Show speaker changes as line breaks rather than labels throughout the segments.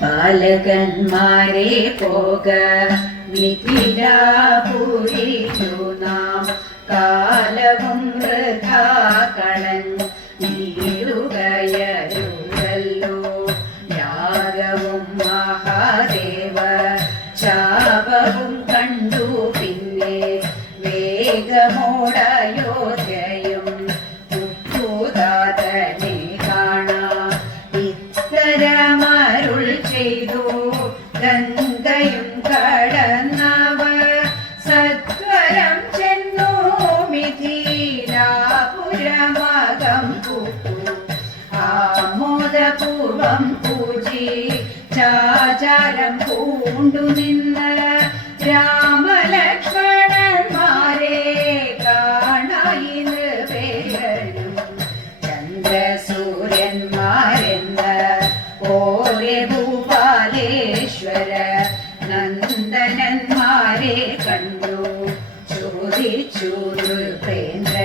ബാലകന്മാരെ പോക മിഥിലാപുരിച്ചു നാം. കാലവും വൃഥാ കളഞ്ഞിടുകയരുതല്ലോ യാഗവും മഹാദേവ ശാപവും പൂണ്ടു നിന്ന് രാമലക്ഷ്മണന്മാരെ കാണായി പേരും ചന്ദ്രസൂര്യന്മാരെന്ന് ഓരേ ഭൂപാലേശ്വര നന്ദനന്മാരെ കണ്ടു. ചോദിച്ചു നൃപേന്ദ്രനും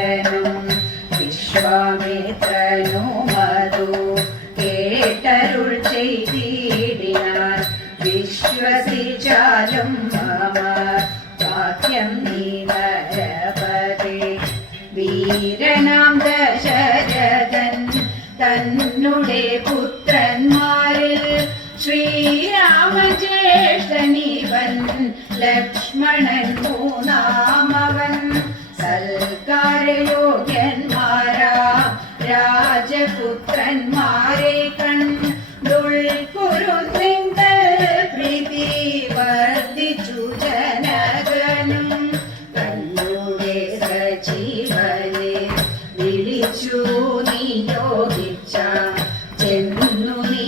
ദശരഥൻ തന്നുടെ പുത്രന്മാരിൽ ശ്രീരാമജ്യേഷ്ഠനിവൻ ലക്ഷ്മണൻ മൂന്നാമവൻ സൽക്കാരയോഗ്യന്മാരാ രാജപുത്രന്മാരെ കണ്ടുൾക്കുരുന്നിങ്കൽ പ്രീതി ചെന്നു നീ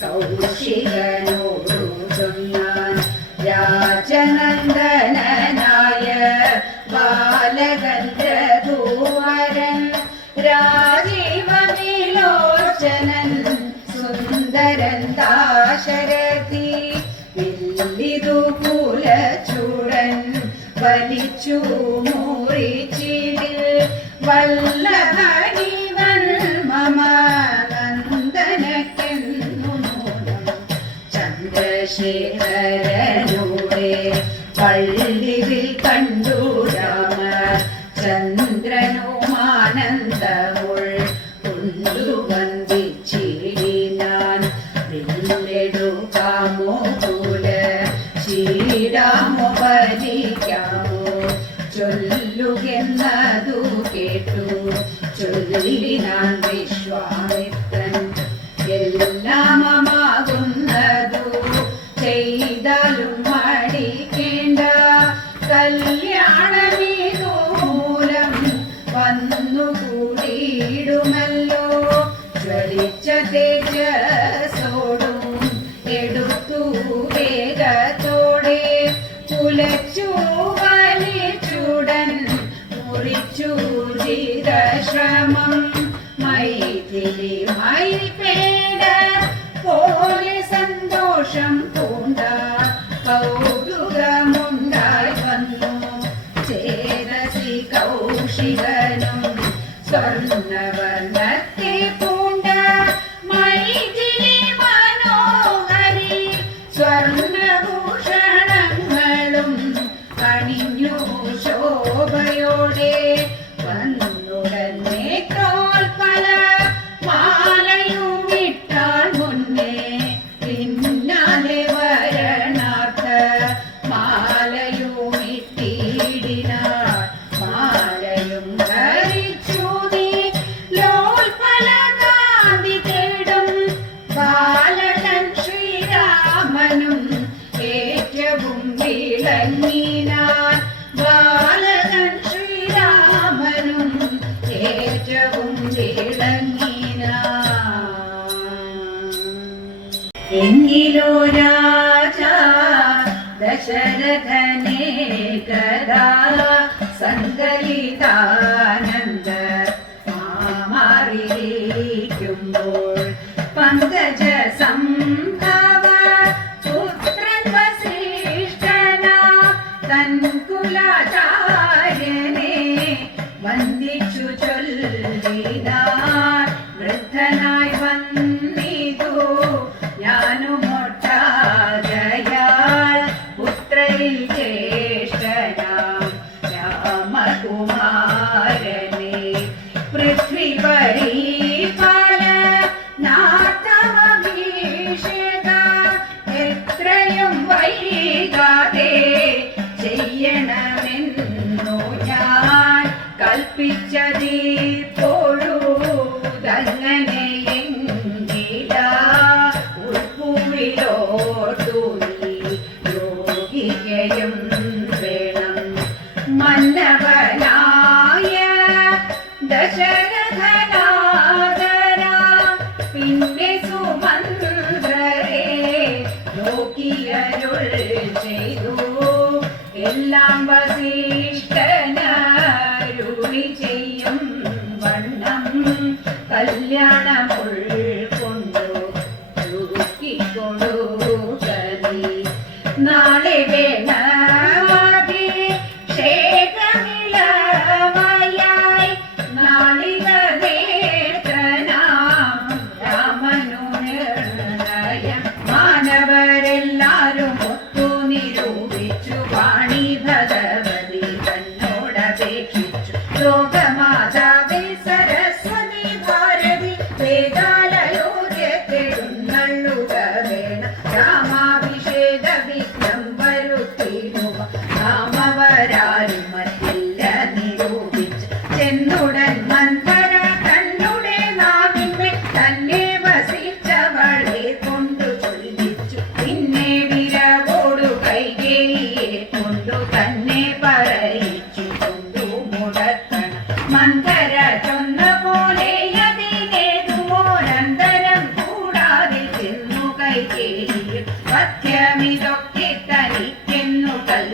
കൗശികനോടു ചൊന്നാൻ. രാജനന്ദനായ വലിച്ചു മുറിച്ചിടിൽ വല്ലഭനി മമ നന്ദനക്കെന്നു ചന്ദ്രശേഖരനൂടെ പള്ളിവിൽ കണ്ടു ചൊല്ലുകെന്നതു കേട്ടു ചൊല്ലിനാൻ श्रिले मैपेद कोलि सन्तोषम् വിളങ്ങിനാൻ ബാലകൻ ശ്രീരാമനും ഏറ്റവും എങ്കിലോ രാജ ദശരഥനെ കഥാ സങ്കലിതാനന്ദ കുമാരനെ പൃഥ്വി പരീപാല നാട്ടമീഷക എത്രയും വൈകാതെ ചെയ്യണമെന്നു ഞാൻ കൽപ്പിച്ചതി എല്ലാം വസിഷ്ഠനരുളി ചെയ്യും വണ്ണം. കല്യാണമുള്ള Nó.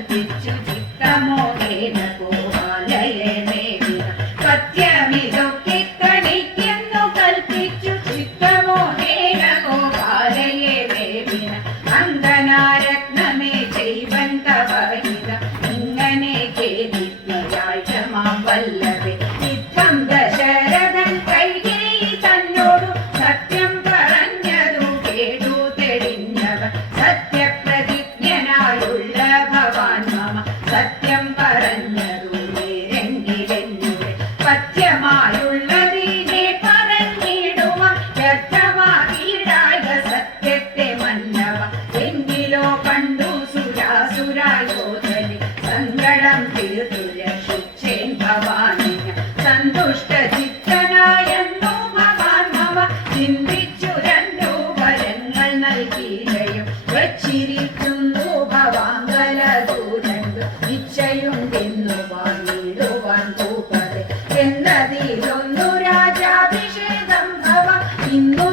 తెచ్చు చిత్తమో am I? in know.